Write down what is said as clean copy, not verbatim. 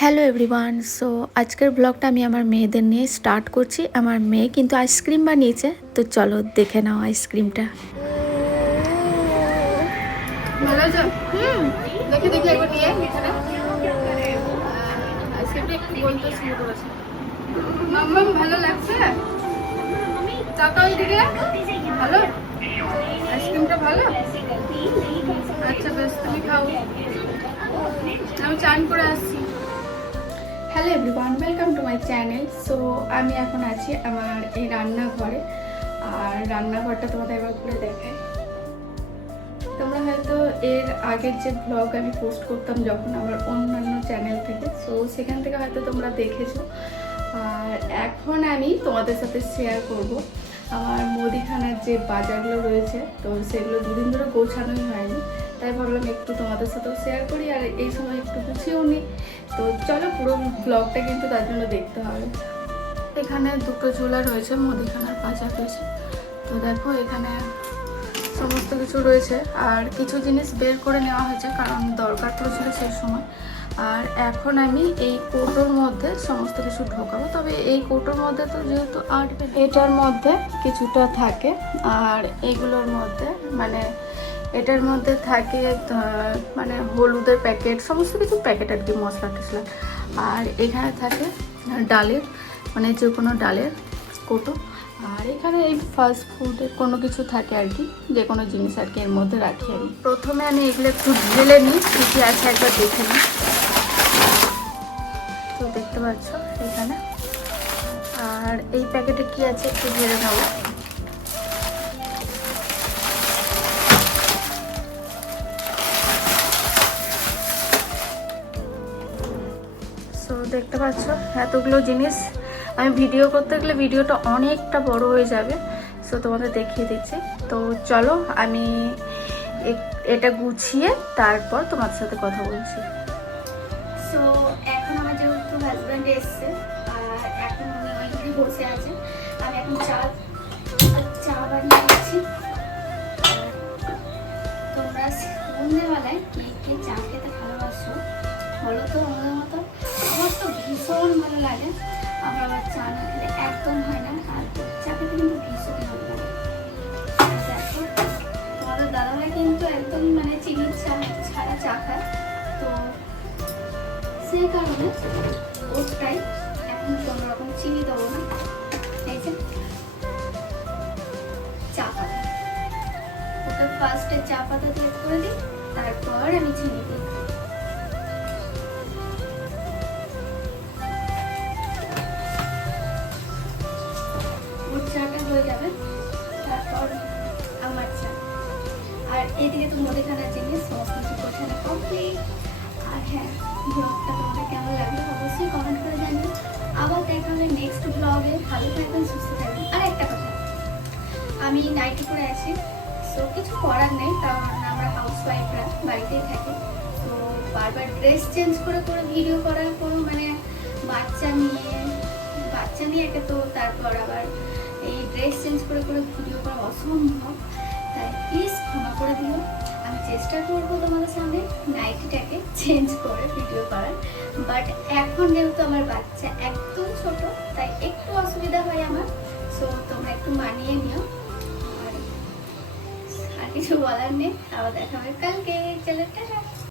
Hello everyone. So আজকের ব্লগটা আমি আমার মেয়েদের নিয়ে স্টার্ট করছি। আমার মেয়ে কিন্তু আইসক্রিম বানিয়েছে, তো চলো দেখে নাও আইসক্রিমটা। ভালো আছে? দেখি দেখি একবার নিয়ে মিঠাটা আইসক্রিমটা একটু বলতে শুরু করেছে। মাম্মাম ভালো লাগছে? তাকাও এদিকে। ভালো? আইসক্রিমটা ভালো? আচ্ছা বেশ, তুমি খাও, আমি চান করে আসছি। Hello everyone, welcome to my channel. So আমি এখন আছি আমার এই রান্নাঘরে, আর রান্নাঘরটা তোমাদের এবার ঘুরে দেখাই। তোমরা হয়তো এর আগের যে ব্লগ আমি পোস্ট করতাম যখন আমার অন্যান্য চ্যানেল থেকে, সো সেখান থেকে হয়তো তোমরা দেখেছো। আর এখন আমি তোমাদের সাথে শেয়ার করব আমার মুদিখানার যে বাজারগুলো রয়েছে, তো সেগুলো দুদিন ধরে গোছানোই হয়নি, তাই ভাবলাম একটু তোমাদের সাথেও শেয়ার করি আর এই সময় একটু গুছিয়েও নিই। তো চলো, পুরো ব্লগটা কিন্তু তার জন্য দেখতে হবে। এখানে দুটো ঝোলা রয়েছে, মুদিখানার বাজার রয়েছে। তো দেখো এখানে সমস্ত কিছু রয়েছে, আর কিছু জিনিস বের করে নেওয়া হয়েছে কারণ দরকার পড়েছিল সেই সময়। আর এখন আমি এই কৌটোর মধ্যে সমস্ত কিছু ঢোকাবো, তবে এই কৌটোর মধ্যে তো যেহেতু এটার মধ্যে কিছুটা থাকে, আর এইগুলোর মধ্যে মানে এটার মধ্যে থাকে মানে হলুদের প্যাকেট, সমস্ত কিছু প্যাকেট আর কি, মশলা টশলা। আর এখানে থাকে ডালের, মানে যে কোনো ডালের কৌটো। আর এখানে এই ফাস্ট ফুডের কোনো কিছু থাকে আর কি, যে কোনো জিনিস আর কি এর মধ্যে রাখি আমি। প্রথমে আমি এগুলো একটু ঢেলে নিই, কী কী আছে একবার দেখে নিই। তো দেখতে পাচ্ছ এখানে, আর এই প্যাকেটে কি আছে একটু ঢেলে নেবো। সো দেখতে পাচ্ছ এতগুলো জিনিস, আমি ভিডিও করতে গেলে ভিডিওটা অনেকটা বড় হয়ে যাবে, সো তোমাদের দেখিয়ে দিচ্ছি। তো চলো আমি এটা গুছিয়ে তারপর তোমাদের সাথে কথা বলছি। সো এখন আমার যেহেতু হাজব্যান্ড এসছে, আর এখন উনি ওইখানে বসে আছে, আমি এখন চা বানিয়ে দিচ্ছি। তোমরা সন্ধ্যেবেলায় কে চা খেতে ভালোবাসো বলো তো? আমাদের মতো আমার তো ভীষণ ভালো লাগে, আমার আবার চা না খেলে একদম হয় না, আর চা খেতে কিন্তু ভীষণ ভালো লাগে। দেখো তোমাদের দাদাভাই কিন্তু একদম মানে চিনির চা ছাড়া চা খায়, তো সেই কারণে ওটাই এখন কোনো রকম চিনি দেবো না। এই যে চা পাতা, ওটা ফার্স্টে চা পাতা দিয়ে করে দিই, তারপর আমি চিনি দিই। ওর চাটা হয়ে যাবে, তারপর আমার চা। আর এদিকে তো মুদিখানার জিনিস সমস্ত কিছু গোছানো কমপ্লিট। আর হ্যাঁ, ব্লগটা তোমাদের কেমন লাগলো অবশ্যই কমেন্ট করে জানিও। আবার দেখা হবে নেক্সট ব্লগে। ভালো থাকবেন, সুস্থ থাকবেন। আর একটা কথা, আমি নাইটি করে আছি, সো কিছু করার নেই, কারণ আমরা হাউস ওয়াইফরা বাড়িতেই থাকি। তো বারবার ড্রেস চেঞ্জ করে করে ভিডিও করার কোনো মানে বাচ্চা নিয়ে একে, তো তারপর আবার এই ড্রেস চেঞ্জ করে করে ভিডিও করা অসম্ভব, তাই প্লিজ ক্ষমা করে দিও। আমি চেষ্টা করবো তোমাদের সামনে নাইটিটাকে চেঞ্জ করে ভিডিও করার, বাট এখন যেহেতু আমার বাচ্চা একদম ছোট, তাই একটু অসুবিধা হয় আমার। সো তোমরা একটু মানিয়ে নিও, আর কিছু বলার নেই। আবার দেখা হবে কালকে। চলো টাটা।